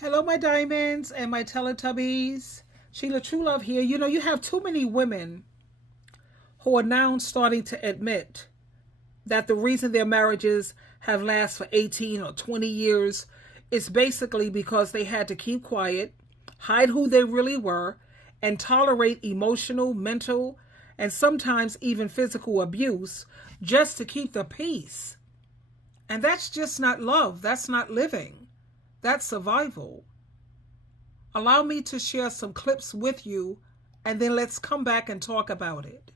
Hello, my diamonds and my Teletubbies. Sheila True Love here. You have too many women who are now starting to admit that the reason their marriages have lasted for 18 or 20 years is basically because they had to keep quiet, hide who they really were, and tolerate emotional, mental, and sometimes even physical abuse just to keep the peace. And that's just not love. That's not living. That's survival. Allow me to share some clips with you, and then let's come back and talk about it.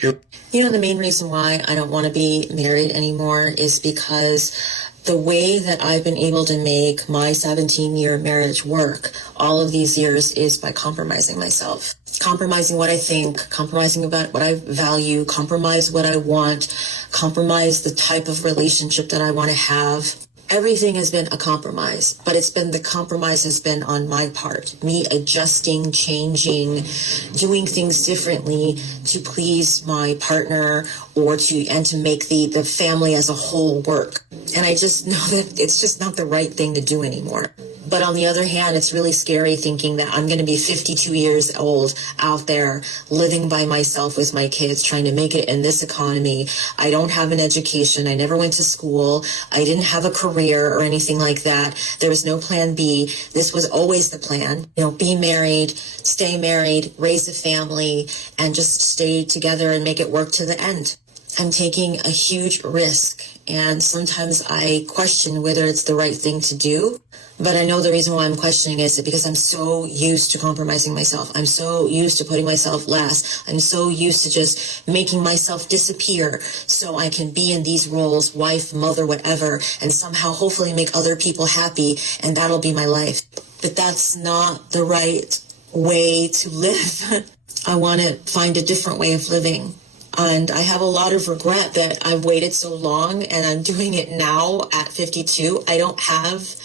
The main reason why I don't want to be married anymore is because the way that I've been able to make my 17-year marriage work all of these years is by compromising myself. Compromising what I think, compromising about what I value, compromise what I want, compromise the type of relationship that I want to have. Everything has been a compromise, but the compromise has been on my part, me adjusting, changing, doing things differently to please my partner and to make the family as a whole work. And I just know that it's just not the right thing to do anymore. But on the other hand, it's really scary thinking that I'm going to be 52 years old out there living by myself with my kids, trying to make it in this economy. I don't have an education. I never went to school. I didn't have a career or anything like that. There was no plan B. This was always the plan. Be married, stay married, raise a family, and just stay together and make it work to the end. I'm taking a huge risk, and sometimes I question whether it's the right thing to do. But I know the reason why I'm questioning is because I'm so used to compromising myself. I'm so used to putting myself last. I'm so used to just making myself disappear so I can be in these roles, wife, mother, whatever, and somehow hopefully make other people happy, and that'll be my life. But that's not the right way to live. I want to find a different way of living. And I have a lot of regret that I've waited so long and I'm doing it now at 52. I don't have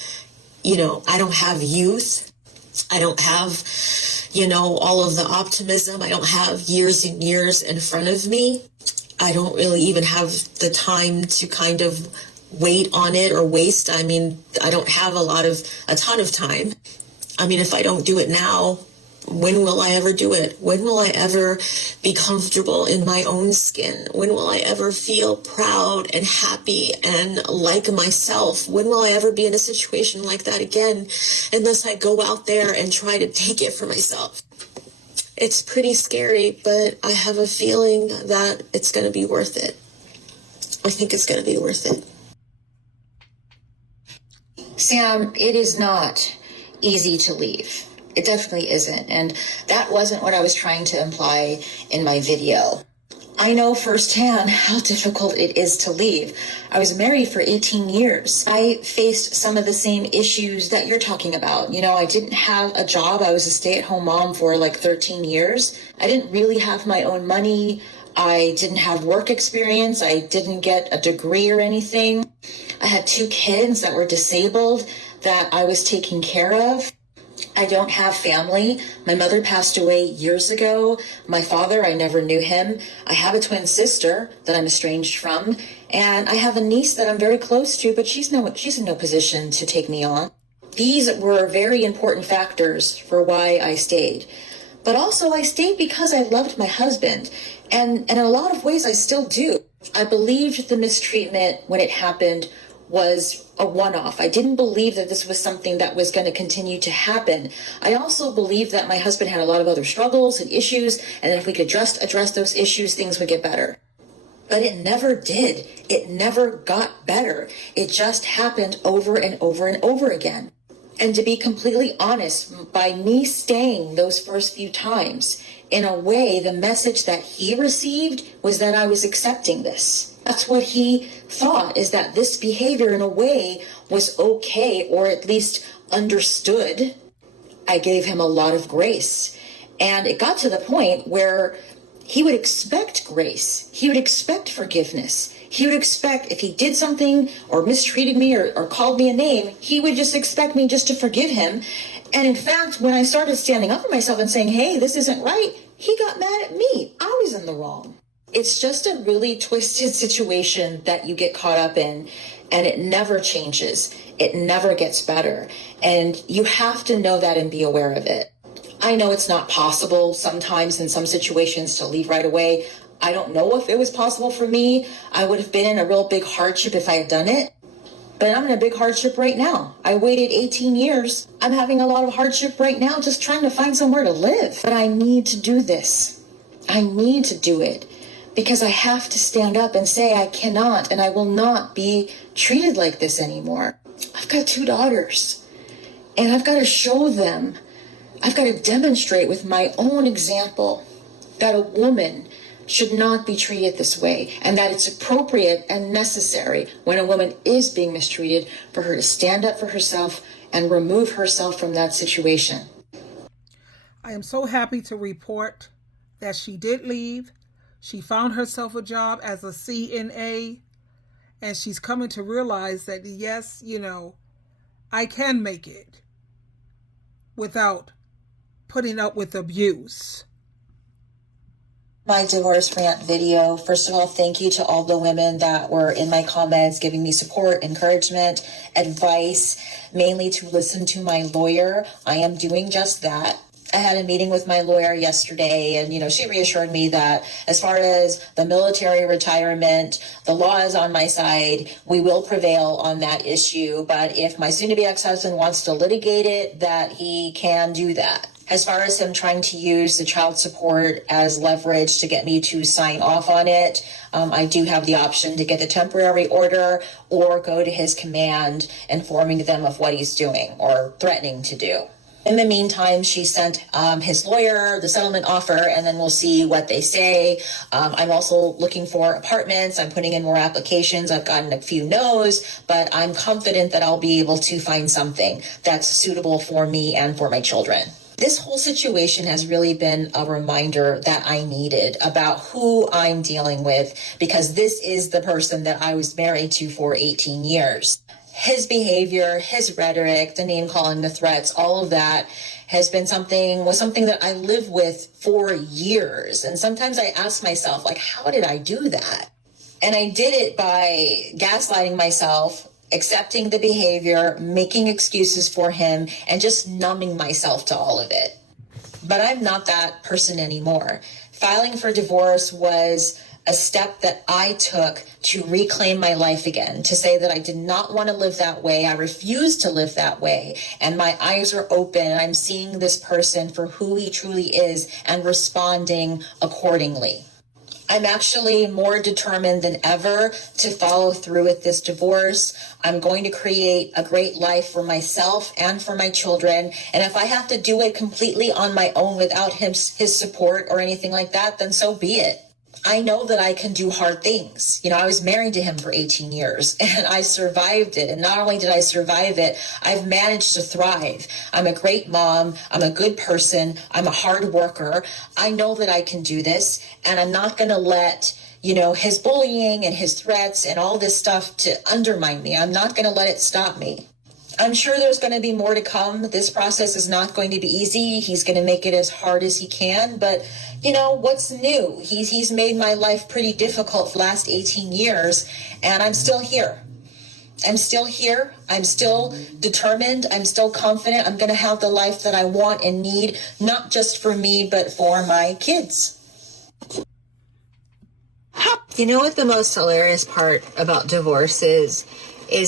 youth. I don't have, all of the optimism. I don't have years and years in front of me. I don't really even have the time to kind of wait on it or waste. I don't have a ton of time. If I don't do it now, when will I ever do it? When will I ever be comfortable in my own skin? When will I ever feel proud and happy and like myself? When will I ever be in a situation like that again unless I go out there and try to take it for myself? It's pretty scary, but I have a feeling that it's going to be worth it. I think it's going to be worth it. Sam, it is not easy to leave. It definitely isn't. And that wasn't what I was trying to imply in my video. I know firsthand how difficult it is to leave. I was married for 18 years. I faced some of the same issues that you're talking about. I didn't have a job. I was a stay-at-home mom for like 13 years. I didn't really have my own money. I didn't have work experience. I didn't get a degree or anything. I had 2 kids that were disabled that I was taking care of. I don't have family. My mother passed away years ago. My father, I never knew him. I have a twin sister that I'm estranged from. And I have a niece that I'm very close to, but she's in no position to take me on. These were very important factors for why I stayed. But also I stayed because I loved my husband. And in a lot of ways, I still do. I believed the mistreatment when it happened was a one-off. I didn't believe that this was something that was going to continue to happen. I also believed that my husband had a lot of other struggles and issues, and if we could just address those issues, things would get better. But it never did. It never got better. It just happened over and over and over again. And to be completely honest, by me staying those first few times, in a way, the message that he received was that I was accepting this. That's what he thought, is that this behavior in a way was okay, or at least understood. I gave him a lot of grace. And it got to the point where he would expect grace. He would expect forgiveness. He would expect if he did something or mistreated me or called me a name, he would just expect me just to forgive him. And in fact, when I started standing up for myself and saying, hey, this isn't right, he got mad at me. I was in the wrong. It's just a really twisted situation that you get caught up in. and it never changes. It never gets better. And you have to know that and be aware of it. I know it's not possible sometimes in some situations to leave right away. I don't know if it was possible for me. I would have been in a real big hardship if I had done it. But I'm in a big hardship right now. I waited 18 years. I'm having a lot of hardship right now just trying to find somewhere to live. But I need to do this. I need to do it because I have to stand up and say I cannot and I will not be treated like this anymore. I've got 2 daughters and I've got to show them. I've got to demonstrate with my own example that a woman should not be treated this way and that it's appropriate and necessary when a woman is being mistreated for her to stand up for herself and remove herself from that situation. I am so happy to report that she did leave. She found herself a job as a CNA, and she's coming to realize that, yes, I can make it without putting up with abuse. My divorce rant video. First of all, thank you to all the women that were in my comments giving me support, encouragement, advice, mainly to listen to my lawyer. I am doing just that. I had a meeting with my lawyer yesterday and, she reassured me that as far as the military retirement, the law is on my side. We will prevail on that issue. But if my soon-to-be ex-husband wants to litigate it, that he can do that. As far as him trying to use the child support as leverage to get me to sign off on it, I do have the option to get a temporary order or go to his command informing them of what he's doing or threatening to do. In the meantime, she sent his lawyer the settlement offer, and then we'll see what they say. I'm also looking for apartments. I'm putting in more applications. I've gotten a few no's, but I'm confident that I'll be able to find something that's suitable for me and for my children. This whole situation has really been a reminder that I needed about who I'm dealing with, because this is the person that I was married to for 18 years. His behavior, his rhetoric, the name calling, the threats, all of that was something that I lived with for years. And sometimes I ask myself, how did I do that? And I did it by gaslighting myself, accepting the behavior, making excuses for him, and just numbing myself to all of it. But I'm not that person anymore. Filing for divorce was a step that I took to reclaim my life again, to say that I did not want to live that way. I refused to live that way. And my eyes are open and I'm seeing this person for who he truly is and responding accordingly. I'm actually more determined than ever to follow through with this divorce. I'm going to create a great life for myself and for my children. And if I have to do it completely on my own without his support or anything like that, then so be it. I know that I can do hard things. I was married to him for 18 years and I survived it. And not only did I survive it, I've managed to thrive. I'm a great mom. I'm a good person. I'm a hard worker. I know that I can do this, and I'm not going to let, his bullying and his threats and all this stuff to undermine me. I'm not going to let it stop me. I'm sure there's going to be more to come. This process is not going to be easy. He's going to make it as hard as he can. But, what's new? He's made my life pretty difficult for the last 18 years, and I'm still here. I'm still here. I'm still determined. I'm still confident. I'm going to have the life that I want and need, not just for me, but for my kids. You know what the most hilarious part about divorce is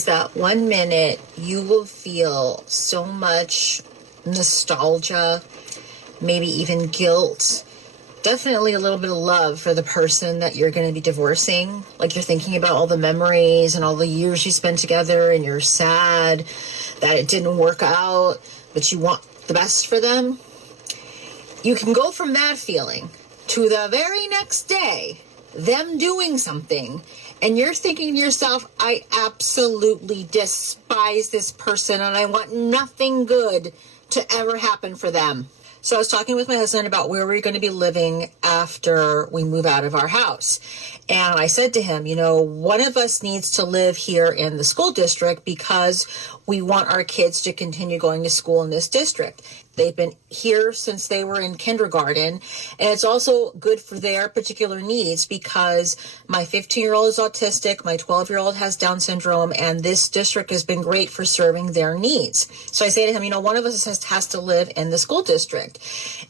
that one minute you will feel so much nostalgia, maybe even guilt, definitely a little bit of love for the person that you're going to be divorcing. You're thinking about all the memories and all the years you spent together, and you're sad that it didn't work out, but you want the best for them. You can go from that feeling to the very next day, them doing something, and you're thinking to yourself, I absolutely despise this person and I want nothing good to ever happen for them. So I was talking with my husband about where we're going to be living after we move out of our house. And I said to him, one of us needs to live here in the school district because we want our kids to continue going to school in this district. They've been here since they were in kindergarten. And it's also good for their particular needs because my 15-year-old is autistic, my 12-year-old has Down syndrome, and this district has been great for serving their needs. So I say to him, one of us has to live in the school district.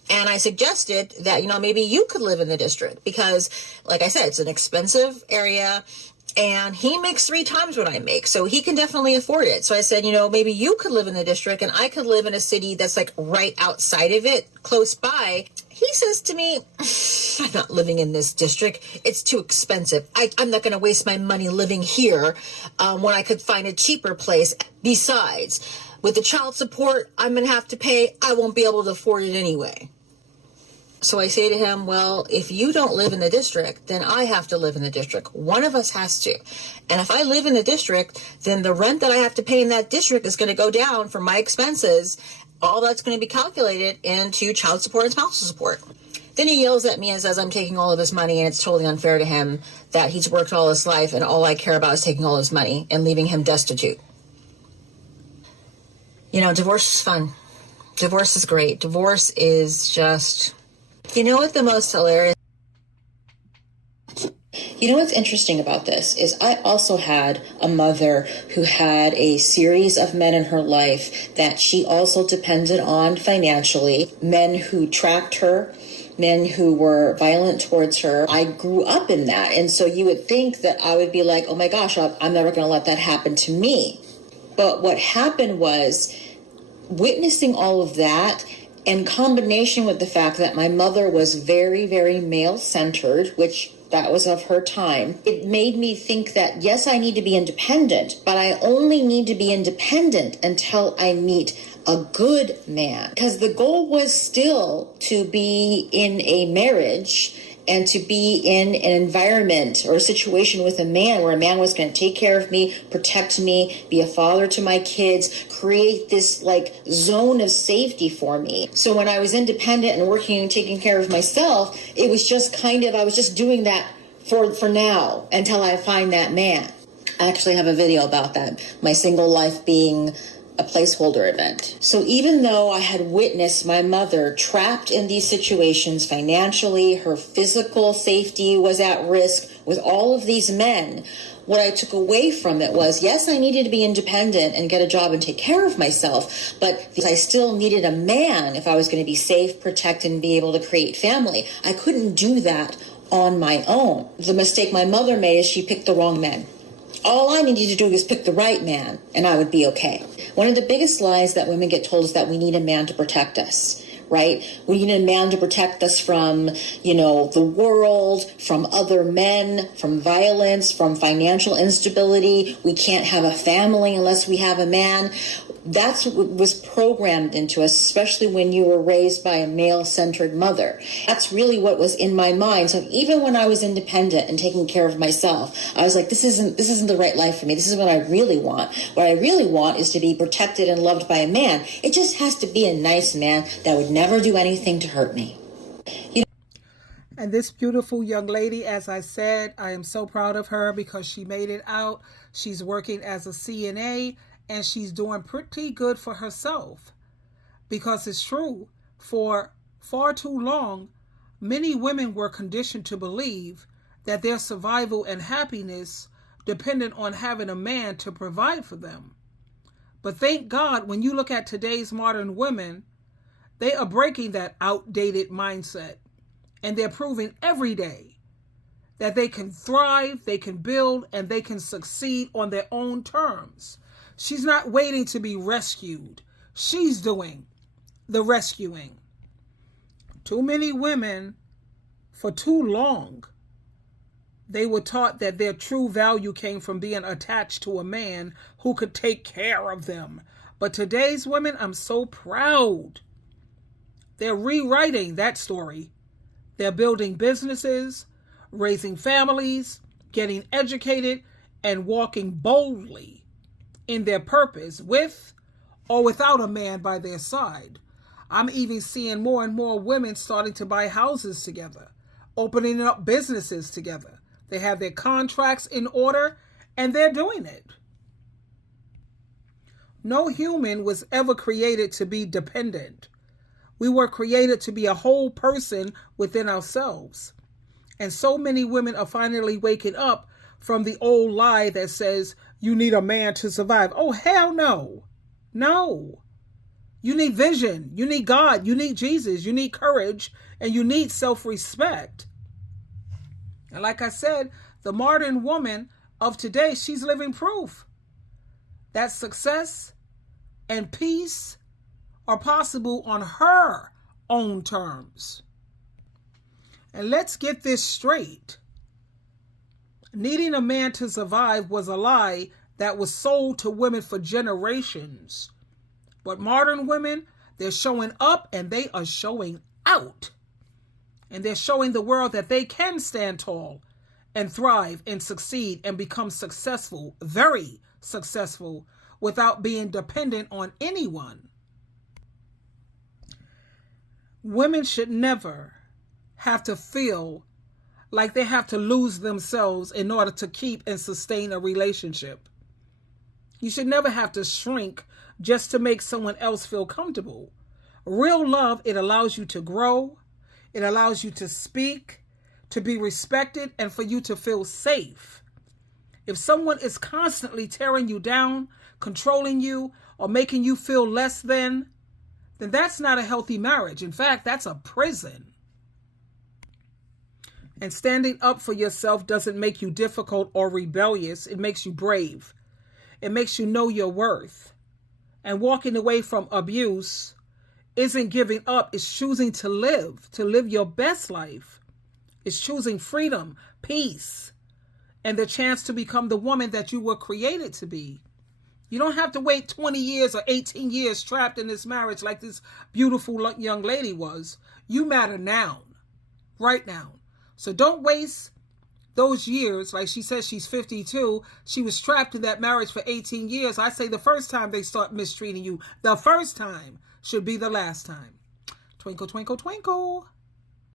And I suggested that, maybe you could live in the district because, like I said, it's an expensive area. And he makes 3 times what I make, so he can definitely afford it. So I said, maybe you could live in the district and I could live in a city that's like right outside of it, close by. He says to me, I'm not living in this district. It's too expensive. I'm not going to waste my money living here when I could find a cheaper place. Besides, with the child support I'm going to have to pay, I won't be able to afford it anyway. So I say to him, well, if you don't live in the district, then I have to live in the district. One of us has to. And if I live in the district, then the rent that I have to pay in that district is going to go down for my expenses. All that's going to be calculated into child support and spousal support. Then he yells at me and says I'm taking all of his money and it's totally unfair to him that he's worked all his life and all I care about is taking all his money and leaving him destitute. Divorce is fun. Divorce is great. Divorce is just... what the most hilarious... What's interesting about this is I also had a mother who had a series of men in her life that she also depended on financially, men who tracked her, men who were violent towards her. I grew up in that. And so you would think that I would be like, oh my gosh, I'm never going to let that happen to me. But what happened was witnessing all of that in combination with the fact that my mother was very, very male-centered, which that was of her time, it made me think that, yes, I need to be independent, but I only need to be independent until I meet a good man. Because the goal was still to be in a marriage and to be in an environment or a situation with a man where a man was going to take care of me, protect me, be a father to my kids, create this zone of safety for me. So when I was independent and working and taking care of myself, it was just I was just doing that for now until I find that man. I actually have a video about that, my single life being a placeholder event. So even though I had witnessed my mother trapped in these situations financially, her physical safety was at risk with all of these men, what I took away from it was, yes, I needed to be independent and get a job and take care of myself, but I still needed a man if I was going to be safe, protected, and be able to create family. I couldn't do that on my own. The mistake my mother made is she picked the wrong men. All I needed to do was pick the right man and I would be okay. One of the biggest lies that women get told is that we need a man to protect us, right? We need a man to protect us from, the world, from other men, from violence, from financial instability. We can't have a family unless we have a man. That's what was programmed into us, especially when you were raised by a male-centered mother. That's really what was in my mind. So even when I was independent and taking care of myself, I was like, this isn't the right life for me. This is what I really want. What I really want is to be protected and loved by a man. It just has to be a nice man that would never do anything to hurt me. And this beautiful young lady, as I said, I am so proud of her because she made it out. She's working as a CNA. And she's doing pretty good for herself. Because it's true, for far too long, many women were conditioned to believe that their survival and happiness depended on having a man to provide for them. But thank God, when you look at today's modern women, they are breaking that outdated mindset. And they're proving every day that they can thrive, they can build, and they can succeed on their own terms. She's not waiting to be rescued. She's doing the rescuing. Too many women, for too long, they were taught that their true value came from being attached to a man who could take care of them. But today's women, I'm so proud. They're rewriting that story. They're building businesses, raising families, getting educated, and walking boldly in their purpose with or without a man by their side. I'm even seeing more and more women starting to buy houses together, opening up businesses together. They have their contracts in order and they're doing it. No human was ever created to be dependent. We were created to be a whole person within ourselves. And so many women are finally waking up from the old lie that says you need a man to survive. Oh, hell no. No. You need vision. You need God. You need Jesus. You need courage. And you need self-respect. And like I said, the modern woman of today, she's living proof that success and peace are possible on her own terms. And let's get this straight. Needing a man to survive was a lie that was sold to women for generations. But modern women, they're showing up and they are showing out. And they're showing the world that they can stand tall and thrive and succeed and become successful, very successful, without being dependent on anyone. Women should never have to feel like they have to lose themselves in order to keep and sustain a relationship. You should never have to shrink just to make someone else feel comfortable. Real love, it allows you to grow. It allows you to speak, to be respected, and for you to feel safe. If someone is constantly tearing you down, controlling you, or making you feel less than, then that's not a healthy marriage. In fact, that's a prison. And standing up for yourself doesn't make you difficult or rebellious. It makes you brave. It makes you know your worth. And walking away from abuse isn't giving up. It's choosing to live your best life. It's choosing freedom, peace, and the chance to become the woman that you were created to be. You don't have to wait 20 years or 18 years trapped in this marriage like this beautiful young lady was. You matter now, right now. So don't waste those years. Like she says, she's 52. She was trapped in that marriage for 18 years. I say the first time they start mistreating you, the first time should be the last time. Twinkle, twinkle, twinkle.